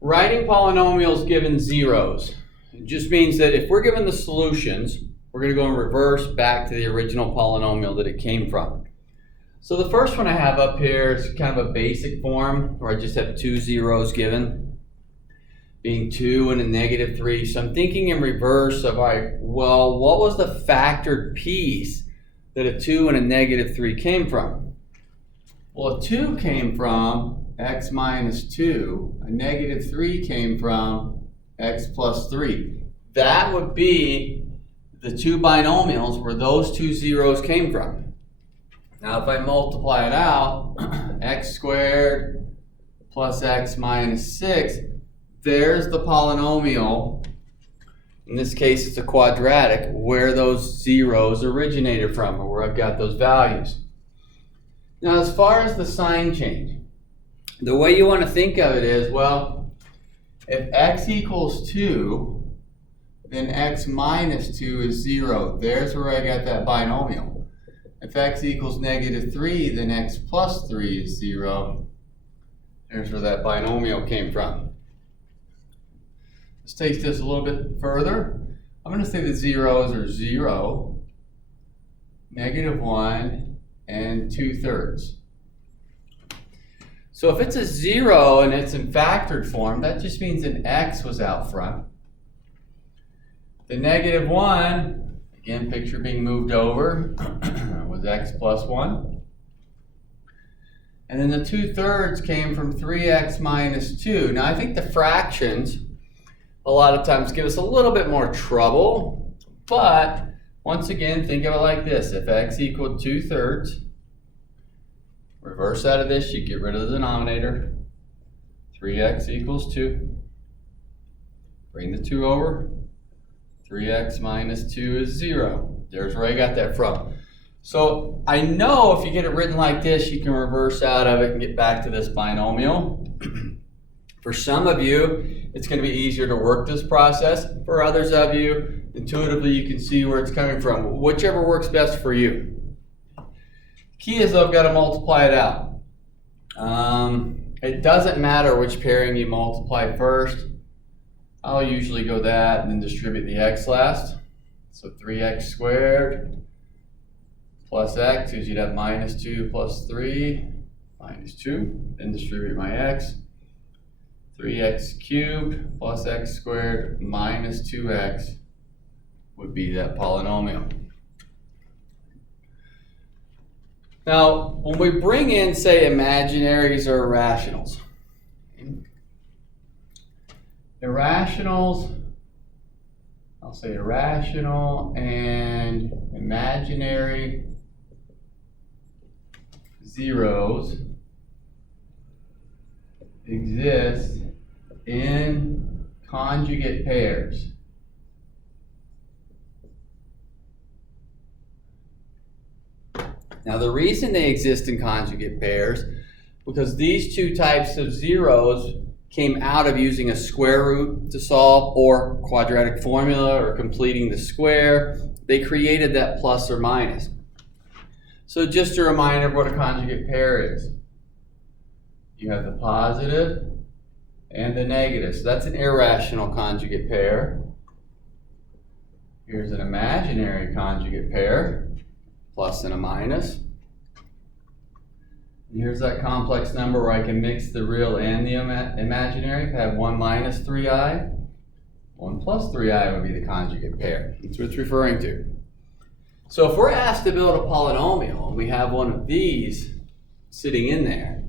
Writing polynomials given zeros. It just means that if we're given the solutions, we're going to go in reverse back to the original polynomial that it came from. So the first one I have up here is kind of a basic form where I just have two zeros given, being 2 and a negative 3. So I'm thinking in reverse of, all right, well, what was the factored piece that a 2 and a negative 3 came from? Well, a 2 came from x minus 2. A negative 3 came from x plus 3. That would be the two binomials where those two zeros came from. Now, if I multiply it out, x squared plus x minus 6, there's the polynomial. In this case, it's a quadratic where those zeros originated from, or where I've got those values. Now, as far as the sign change, the way you want to think of it is, well, if x equals 2, then x minus 2 is 0. There's where I got that binomial. If x equals negative 3, then x plus 3 is 0. There's where that binomial came from. Let's take this a little bit further. I'm going to say the zeros are 0, negative 1, and 2/3. So if it's a 0 and it's in factored form, that just means an x was out front. The negative 1, again, picture being moved over, was x plus 1. And then the 2/3 came from 3x minus 2. Now I think the fractions a lot of times give us a little bit more trouble, but once again, think of it like this. If x equaled 2/3, reverse out of this, you get rid of the denominator. 3x equals 2. Bring the 2 over. 3x minus 2 is 0. There's where I got that from. So I know if you get it written like this, you can reverse out of it and get back to this binomial. For some of you, it's going to be easier to work this process. For others of you, intuitively you can see where it's coming from. Whichever works best for you. Key is, though, I've got to multiply it out. It doesn't matter which pairing you multiply first. I'll usually go that and then distribute the x last. So 3x squared plus x, because you'd have minus 2 plus 3 minus 2. Then distribute my x. 3x cubed plus x squared minus 2x would be that polynomial. Now, when we bring in, say, imaginaries or irrationals, I'll say irrational and imaginary zeros exist in conjugate pairs. Now, the reason they exist in conjugate pairs, because these two types of zeros came out of using a square root to solve, or quadratic formula, or completing the square. They created that plus or minus. So just a reminder of what a conjugate pair is. You have the positive and the negative. So that's an irrational conjugate pair. Here's an imaginary conjugate pair, plus and a minus. And here's that complex number where I can mix the real and the imaginary. If I have 1 minus 3i, 1 plus 3i would be the conjugate pair. That's what it's referring to. So if we're asked to build a polynomial and we have one of these sitting in there.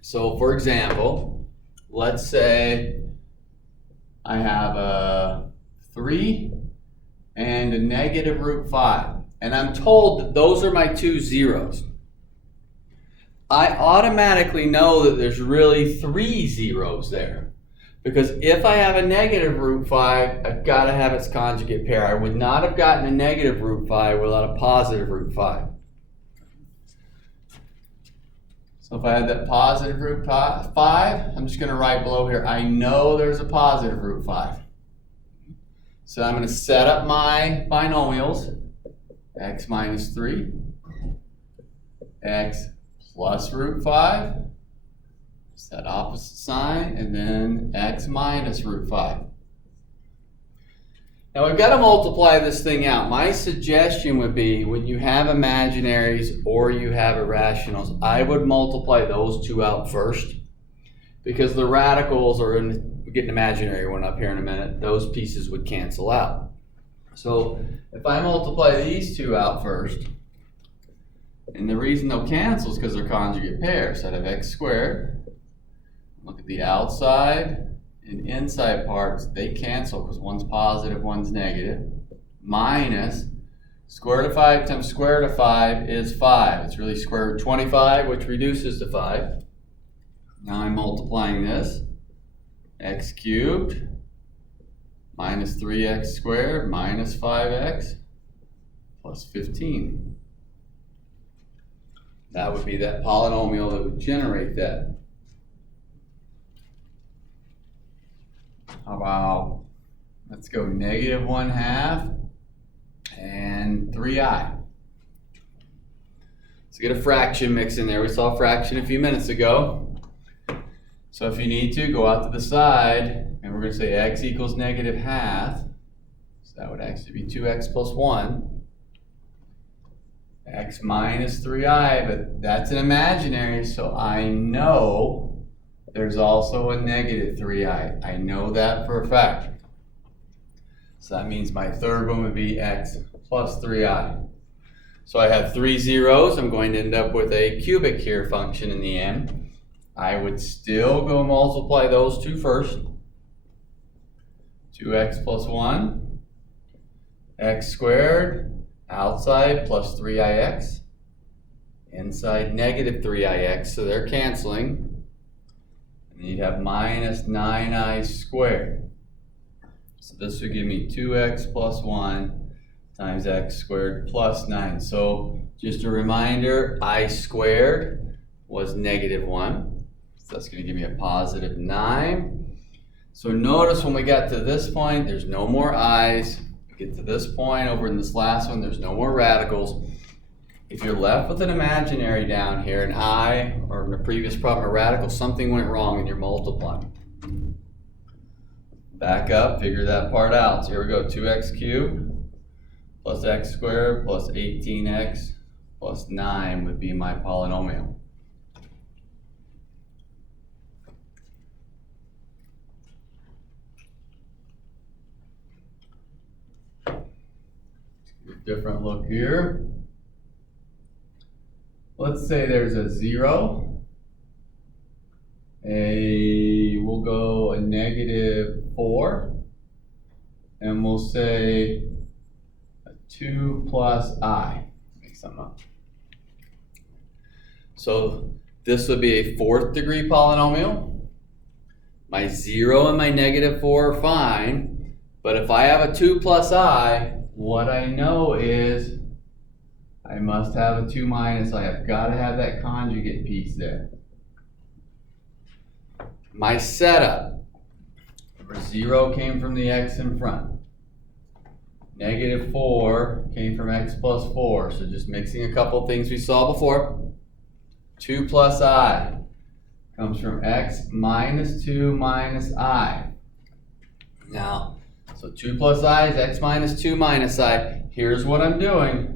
So for example, let's say I have a 3 and a negative root 5. And I'm told that those are my two zeros. I automatically know that there's really 3 zeros there. Because if I have a negative root 5, I've got to have its conjugate pair. I would not have gotten a negative root 5 without a positive root 5. So if I had that positive root 5, I'm just going to write below here, I know there's a positive root 5. So I'm going to set up my binomials, x minus 3, x plus root 5, It's that opposite sign, and then x minus root 5. Now we've got to multiply this thing out. My suggestion would be when you have imaginaries or you have irrationals, I would multiply those two out first, because the radicals are in, we get an imaginary one up here in a minute, those pieces would cancel out. So if I multiply these two out first, and the reason they'll cancel is because they're conjugate pairs. So I'd have x squared, look at the outside and inside parts, they cancel because one's positive, one's negative, minus square root of 5 times square root of 5 is 5. It's really square root of 25, which reduces to 5. Now I'm multiplying this, x cubed minus 3x squared minus 5x plus 15. That would be that polynomial that would generate that. How about, let's go negative 1/2 and 3i. Let's get a fraction mix in there. We saw a fraction a few minutes ago. So if you need to, go out to the side, and we're going to say x equals negative 1/2. So that would actually be 2x plus 1. X minus 3i, but that's an imaginary, so I know there's also a negative 3i. I know that for a fact. So that means my third one would be x plus 3i. So I have 3 zeros. I'm going to end up with a cubic here function in the end. I would still go multiply those two first. 2x plus 1, x squared, outside plus 3ix, inside negative 3ix, so they're canceling. And you'd have minus 9i squared. So this would give me 2x plus 1 times x squared plus 9. So just a reminder, I squared was negative 1. So that's going to give me a positive 9. So notice when we got to this point, there's no more i's. We get to this point over in this last one, there's no more radicals. If you're left with an imaginary down here, an I, or in the previous problem, a radical, something went wrong and you're multiplying. Back up, figure that part out. So here we go, 2x cubed plus x squared plus 18x plus 9 would be my polynomial. Different look here. Let's say there's a 0, we'll go a negative 4, and we'll say a 2 plus I. Make something up. So this would be a 4th degree polynomial. My 0 and my negative 4 are fine, but if I have a 2 plus I, what I know is I must have a 2 minus. I have got to have that conjugate piece there. My setup, remember 0 came from the x in front. Negative 4 came from x plus 4. So just mixing a couple things we saw before. 2 plus I comes from x minus 2 minus I. Now, so 2 plus I is x minus 2 minus I. Here's what I'm doing.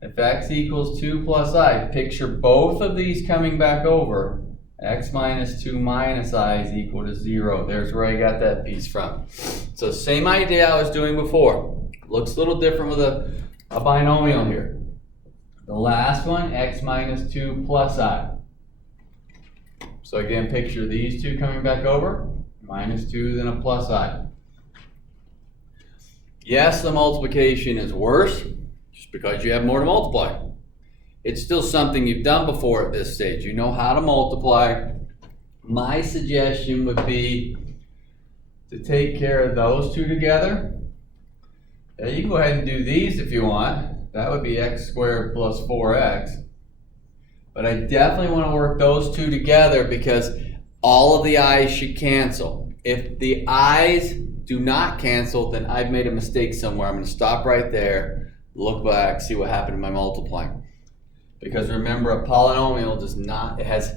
If x equals 2 plus I, picture both of these coming back over. X minus 2 minus I is equal to 0. There's where I got that piece from. So same idea I was doing before. Looks a little different with a binomial here. The last one, x minus 2 plus I. So again, picture these two coming back over. Minus 2, then a plus I. Yes, the multiplication is worse, just because you have more to multiply. It's still something you've done before at this stage. You know how to multiply. My suggestion would be to take care of those two together. Now you can go ahead and do these if you want. That would be x squared plus 4x. But I definitely want to work those two together because all of the i's should cancel. If the i's do not cancel, then I've made a mistake somewhere. I'm going to stop right there, look back, see what happened to my multiplying. Because remember, a polynomial does not, it has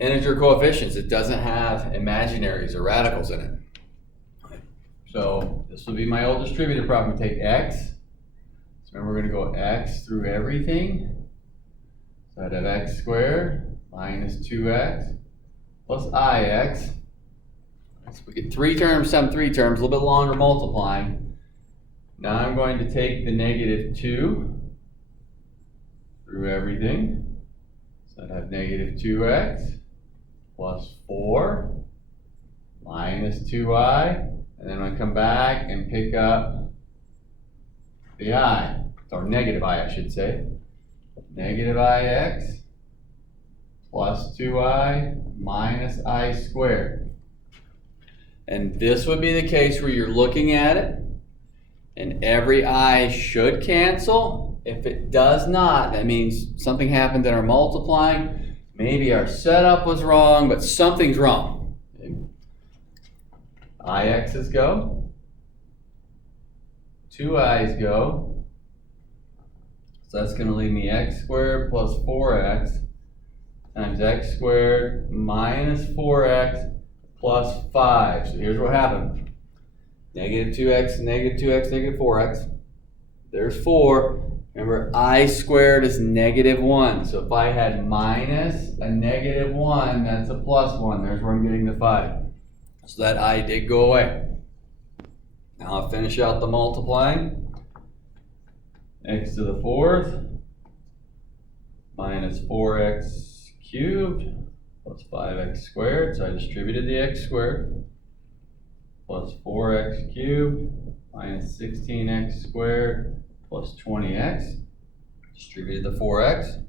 integer coefficients. It doesn't have imaginaries or radicals in it. So this will be my old distributive problem. Take x. So remember, we're going to go x through everything. So I'd have x squared minus 2x plus ix. So we get 3 terms, sum 3 terms, a little bit longer multiplying. Now I'm going to take the negative 2 through everything. So I'd have negative 2x plus 4 minus 2i. And then I come back and pick up the I, or negative I should say. Negative ix plus 2i minus I squared. And this would be the case where you're looking at it and every I should cancel. If it does not, that means something happened in our multiplying. Maybe our setup was wrong, but something's wrong. Ix's go. 2i's go. So that's going to leave me x squared plus 4x times x squared minus 4x plus 5. So here's what happened. Negative 2x, negative 2x, negative 4x. There's 4. Remember, I squared is negative 1. So if I had minus a negative 1, that's a plus 1. There's where I'm getting the 5. So that I did go away. Now I'll finish out the multiplying. X to the 4th minus 4x cubed plus 5x squared. So I distributed the x squared plus 4x cubed minus 16x squared plus 20x. Distributed the 4x.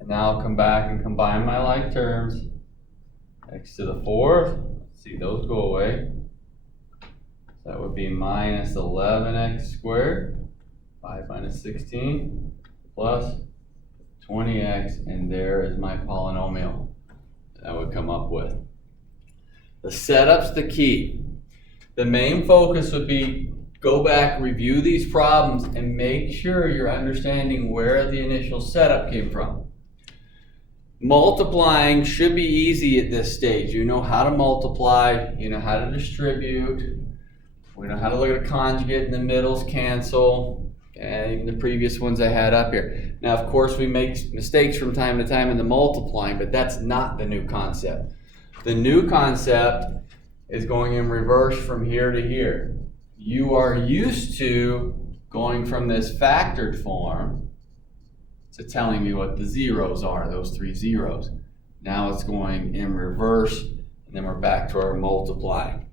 And now I'll come back and combine my like terms. X to the 4th. Let's see, those go away. So that would be minus 11x squared. 5 minus 16 plus 20x, and there is my polynomial that I would come up with. The setup's the key. The main focus would be go back, review these problems, and make sure you're understanding where the initial setup came from. Multiplying should be easy at this stage. You know how to multiply, you know how to distribute, we know how to look at a conjugate, and the middles cancel. And even the previous ones I had up here. Now, of course, we make mistakes from time to time in the multiplying, but that's not the new concept. The new concept is going in reverse from here to here. You are used to going from this factored form to telling me what the zeros are, those 3 zeros. Now it's going in reverse, and then we're back to our multiplying.